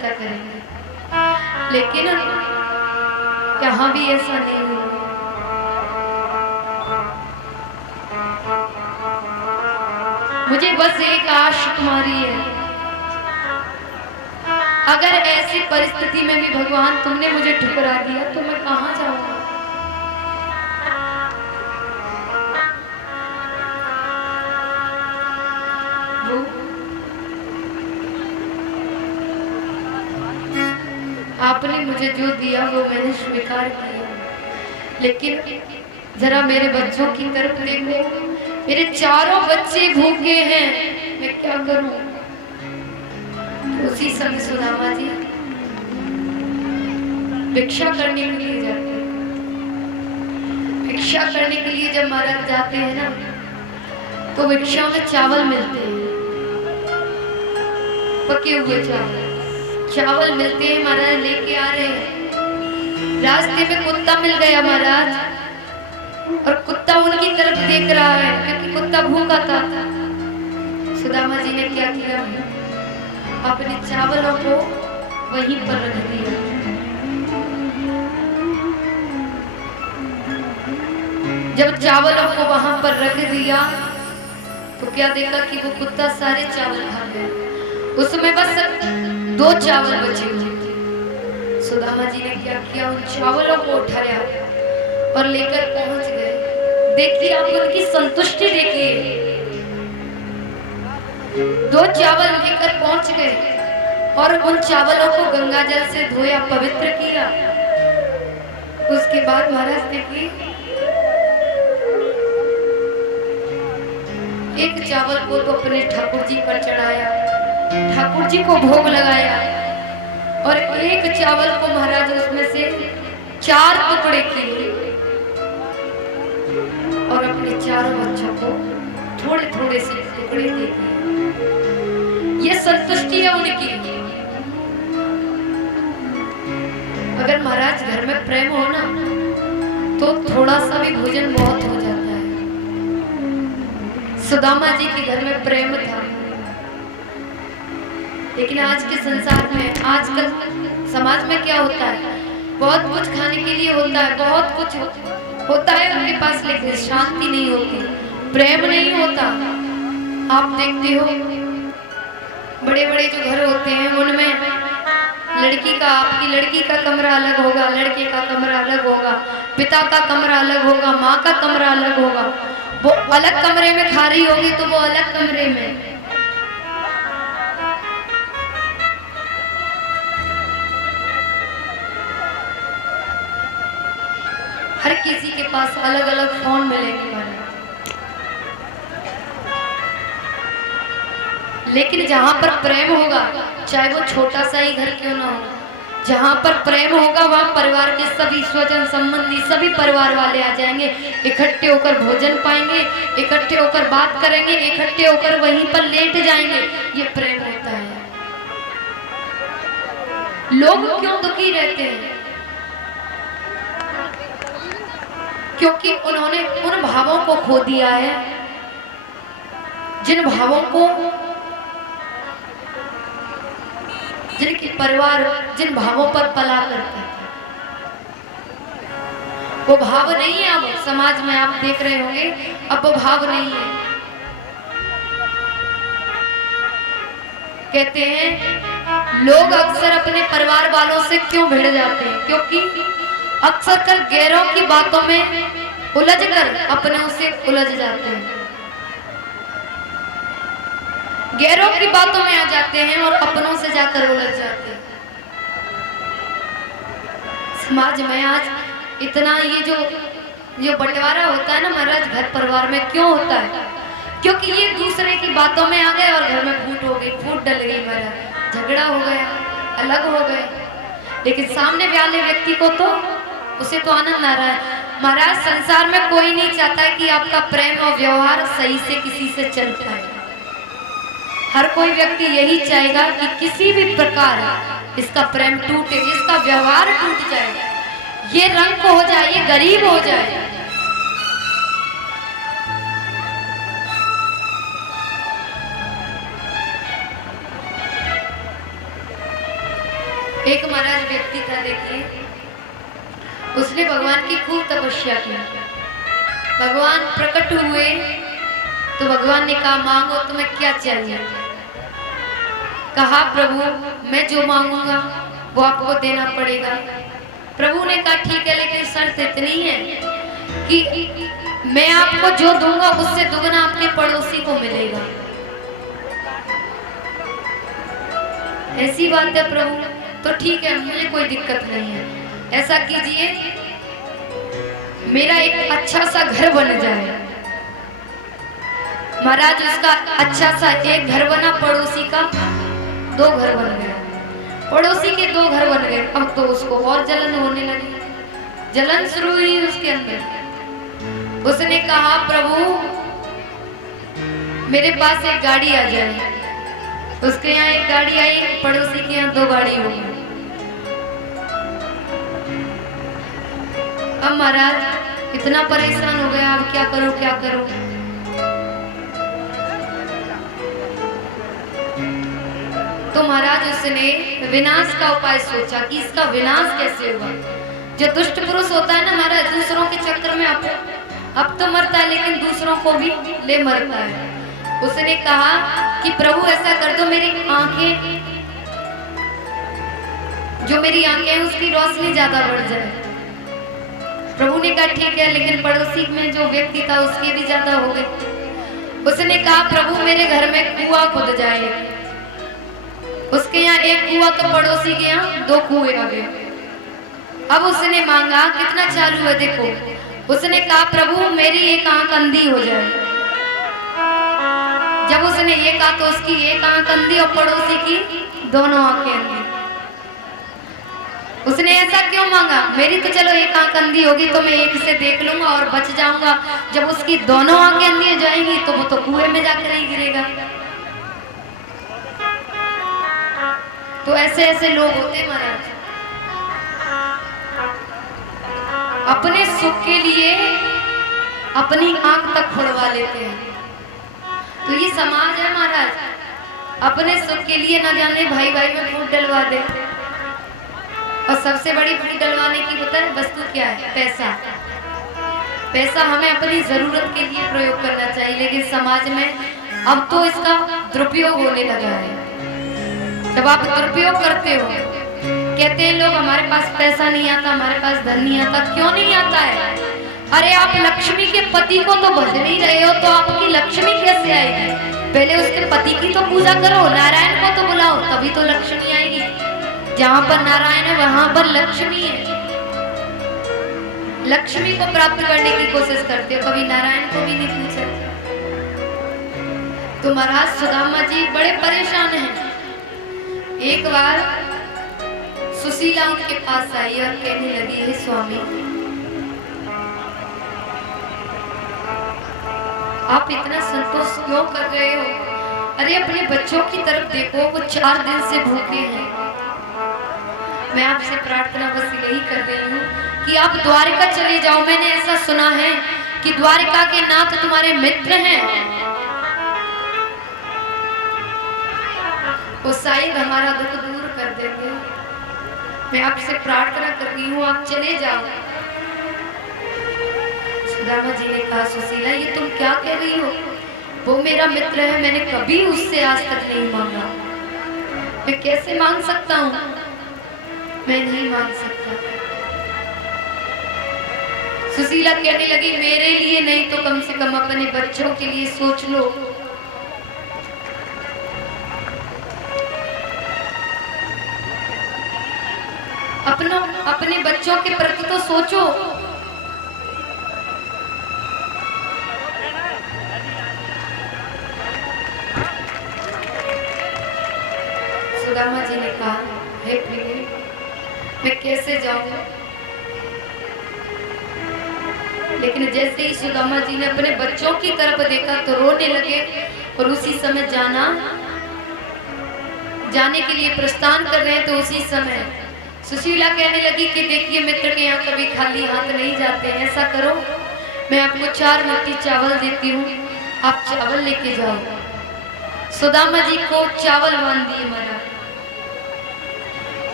सहायता करेंगे, लेकिन यहाँ भी ऐसा नहीं हुआ। मुझे बस एक आश तुम्हारी है, अगर ऐसी परिस्थिति में भी भगवान तुमने मुझे ठुकरा दिया तो मैं कहाँ जाऊंगा। आपने मुझे जो दिया वो मैंने स्वीकार किया, लेकिन जरा मेरे बच्चों की तरफ देखो, मेरे चारों बच्चे भूखे हैं, मैं क्या करूं। उसी समय सुदामा जी भिक्षा करने के लिए जाते हैं। भिक्षा करने के लिए जब महाराज जाते हैं ना, तो भिक्षा में चावल मिलते हैं, पके हुए चावल मिलते हैं। महाराज लेके आ रहे हैं, रास्ते में कुत्ता मिल गया महाराज, और कुत्ता उनकी तरफ देख रहा है क्योंकि कुत्ता भूखा था। सुदामा जी ने क्या किया, अपने चावलों को वहीं पर रख दिया। जब चावलों को वहां पर रख दिया तो क्या देखा कि वो कुत्ता सारे चावल खा गया, उसमें बस 2 चावल बचे हुए थे। सुदामा जी ने क्या किया, उन चावलों को उठाया और लेकर पहुंच गए। देखिए आप उनकी संतुष्टि देखिए, 2 चावल लेकर पहुंच गए और उन चावलों को गंगा जल से धोया, पवित्र किया। उसके बाद महाराज देखिए, एक चावल को तो अपने ठाकुर जी पर चढ़ाया, ठाकुर जी को भोग लगाया, और एक चावल को महाराज उसमें से 4 टुकड़े किए और अपने चारों बच्चों को थोड़े थोड़े से टुकड़े दे दिए। ये संतुष्टि है उनकी। अगर महाराज घर में प्रेम हो ना, तो थोड़ा सा भी भोजन बहुत हो जाता है। सुदामा जी के घर में प्रेम था, लेकिन आज के संसार में, आजकल समाज में क्या होता है, बहुत कुछ खाने के लिए होता है, बहुत कुछ होता है उनके पास, लेकिन शांति नहीं होती, प्रेम नहीं होता। आप देखते हो बड़े बड़े जो घर होते हैं उनमें आपकी लड़की का कमरा अलग होगा, लड़के का कमरा अलग होगा, पिता का कमरा अलग होगा, माँ का कमरा अलग होगा। वो अलग कमरे में खा रही होगी तो वो अलग कमरे में। हर किसी के पास अलग अलग फोन मिलेंगे, लेकिन जहां पर प्रेम होगा, चाहे वो छोटा सा ही घर क्यों ना हो, जहां पर प्रेम होगा वहां परिवार के सभी स्वजन संबंधी, सभी परिवार वाले आ जाएंगे, इकट्ठे होकर भोजन पाएंगे, इकट्ठे होकर बात करेंगे, इकट्ठे होकर वहीं पर लेट जाएंगे। ये प्रेम होता है। लोग क्यों दुखी रहते हैं? क्योंकि उन्होंने उन भावों को खो दिया है, जिन भावों को, जिनके परिवार जिन भावों पर पला करते हैं, वो भाव नहीं है। अब समाज में आप देख रहे होंगे, अब वो भाव नहीं है। कहते हैं लोग अक्सर अपने परिवार वालों से क्यों भिड़ जाते हैं, क्योंकि अक्सर कर गैरों की बातों में उलझकर अपनों से उलझ जाते हैं, गैरों की बातों में आ जाते हैं और अपनों से जाकर उलझ जाते हैं। समाज में आज इतना ये जो बंटवारा होता है ना महाराज, घर परिवार में क्यों होता है? क्योंकि ये दूसरे की बातों में आ गए और घर में फूट हो गई, फूट डल गई महाराज, झगड़ा हो गया, अलग हो गए। लेकिन सामने वाले व्यक्ति को तो, उसे तो आनंद आ रहा है। महाराज संसार में कोई नहीं चाहता कि आपका प्रेम और व्यवहार सही से किसी से चल पाए। हर कोई व्यक्ति यही चाहेगा कि किसी भी प्रकार इसका प्रेम टूटे, इसका व्यवहार टूट जाए, ये रंग को हो जाए, ये गरीब हो जाए। एक महाराज व्यक्ति था, देखिए, उसने भगवान की खूब तपस्या की। भगवान प्रकट हुए तो भगवान ने कहा मांगो तुम्हें क्या चाहिए। कहा प्रभु मैं जो मांगूंगा वो आपको देना पड़ेगा। प्रभु ने कहा ठीक है, लेकिन शर्त इतनी है कि मैं आपको जो दूंगा उससे दुगना आपके पड़ोसी को मिलेगा। ऐसी बात है प्रभु, तो ठीक है, मुझे कोई दिक्कत नहीं है। ऐसा कीजिए मेरा एक अच्छा सा घर बन जाए। महाराज उसका अच्छा सा एक घर बना, पड़ोसी का 2 घर बन गए। पड़ोसी के 2 घर बन गए। अब तो उसको और जलन होने लगी, जलन शुरू हुई उसके अंदर। उसने कहा प्रभु मेरे पास एक गाड़ी आ जाए। उसके यहाँ एक गाड़ी आई, पड़ोसी के यहाँ 2 गाड़ी हो गई। अब महाराज इतना परेशान हो गया, अब क्या करो क्या करो। तो महाराज उसने विनाश का उपाय सोचा कि इसका विनाश कैसे होगा। जो दुष्ट पुरुष होता है ना महाराज, दूसरों के चक्कर में अब तो मरता है लेकिन दूसरों को भी ले मरता है। उसने कहा कि प्रभु ऐसा कर दो मेरी आंखें, जो मेरी आंखें हैं उसकी रोशनी ज्यादा बढ़ जाए। प्रभु ने कहा ठीक है, लेकिन पड़ोसी में जो व्यक्ति था उसकी भी ज्यादा हो गई। उसने कहा प्रभु मेरे घर में कुआं खुद जाए। उसके यहाँ एक कुआं तो पड़ोसी के यहाँ 2 कुएं आ गए। अब उसने मांगा कितना चालू है देखो। उसने कहा प्रभु मेरी एक आंख अंधी हो जाए। जब उसने ये कहा तो उसकी एक आंख अंधी और पड़ोसी की दोनों आंखें अंधी। उसने ऐसा क्यों मांगा, मेरी तो चलो एक आंख अंधी होगी तो मैं एक से देख लूंगा और बच जाऊंगा, जब उसकी दोनों आंखें अंधी हो जाएंगी तो वो तो कुएं में जाकर ही गिरेगा। तो ऐसे ऐसे लोग होते महाराज, अपने सुख के लिए अपनी आंख तक फोड़वा लेते हैं। तो ये समाज है महाराज, अपने सुख के लिए न जाने भाई भाई में फूट डलवा दे। और सबसे बड़ी फूट डलवाने की पता है वस्तु क्या है? पैसा। पैसा हमें अपनी जरूरत के लिए प्रयोग करना चाहिए, लेकिन समाज में अब तो इसका दुरुपयोग होने लगा है। जब आप दुरुपयोग करते हो, कहते हैं लोग हमारे पास पैसा नहीं आता, हमारे पास धन नहीं आता। क्यों नहीं आता है? अरे आप लक्ष्मी के पति को तो भज नहीं रहे हो, तो आपकी लक्ष्मी कैसे आएगी? पहले उसके पति की तो पूजा करो, नारायण को तो बुलाओ, तभी तो लक्ष्मी आएगी। जहाँ पर नारायण है वहां पर लक्ष्मी है। लक्ष्मी को प्राप्त करने की कोशिश करते हो, कभी नारायण को भी नहीं पूछा। तो महाराज सुदामा जी बड़े परेशान हैं। एक बार सुशीला उनके पास आई और कहने लगी हे स्वामी, आप इतना संतोष क्यों कर रहे हो? अरे अपने बच्चों की तरफ देखो, वो 4 दिन से भूखे हैं। मैं आपसे प्रार्थना बस यही कर रही हूँ कि आप द्वारिका चले जाओ। मैंने ऐसा सुना है कि द्वारिका के नाथ तुम्हारे मित्र हैं, वो शायद हमारा दुख दूर कर देंगे। मैं आपसे प्रार्थना कर रही हूँ, आप चले जाओ। सुदामा जी ने कहा सुशीला ये तुम क्या कह रही हो? वो मेरा मित्र है, मैंने कभी उससे आज तक नहीं मांगा। मैं कैसे मांग सकता हूँ? मैं नहीं मांग सकता। सुशीला कहने लगी मेरे लिए नहीं तो कम से कम अपने बच्चों के लिए सोच लो। अपने बच्चों के प्रति तो सोचो। सुदामा जी ने कहा हे प्रिय, मैं कैसे जाऊं? लेकिन जैसे ही सुदामा जी ने अपने बच्चों की तरफ देखा तो रोने लगे और उसी समय जाने के लिए प्रस्थान कर रहे हैं। तो उसी समय सुशीला कहने लगी कि देखिए मित्र के यहाँ कभी खाली हाथ नहीं जाते हैं। ऐसा करो मैं आपको 4 मुट्ठी चावल देती हूँ, आप चावल लेके जाओ। सुदामा जी को चावल बांध दिए महाराज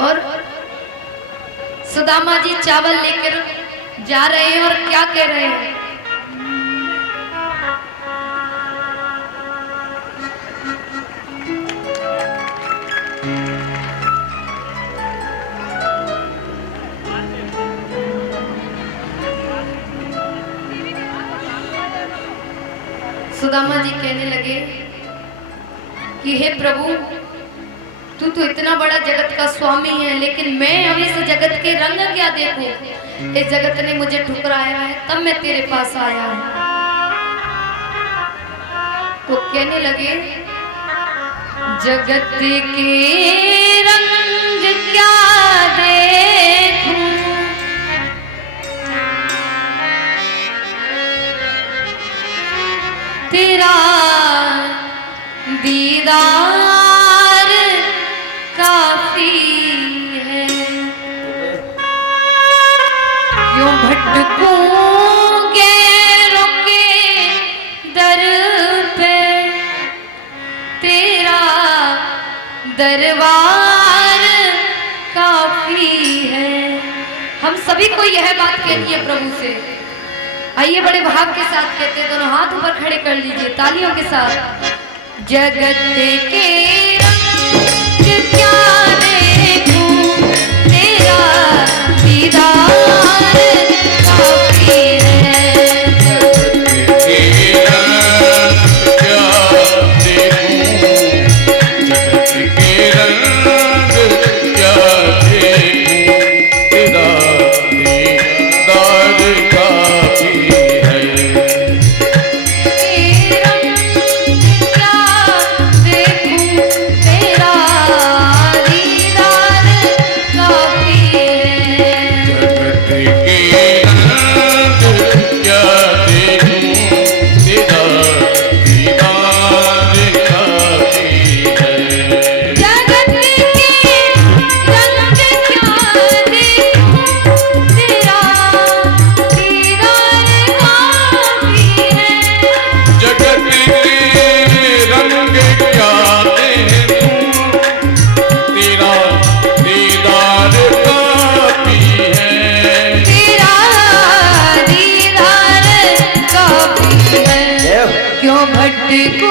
और सुदामा जी चावल लेकर जा रहे हैं और क्या कह रहे हैं? सुदामा जी कहने लगे कि हे प्रभु, तू तो इतना बड़ा जगत का स्वामी है, लेकिन मैं अब इस जगत के रंग क्या देखूं? इस जगत ने मुझे ठुकराया है, तब मैं तेरे पास आया हूं। तो कहने लगे जगत के रंग क्या देखूं, तेरा दीदार काफी है। क्यों भटकूं गैरों के दर पे, तेरा दरबार काफी है। हम सभी को यह बात कहनी है प्रभु से। आइए बड़े भाव के साथ कहते हैं, दोनों हाथ ऊपर खड़े कर लीजिए तालियों के साथ। जगत के रंग क्या देखूं, तेरा दीदार काफी है। जगत के रंग क्या देखूं, जगत के रंग क्या देखूं, तेरा दीदार काफी है। क्यों भटकूं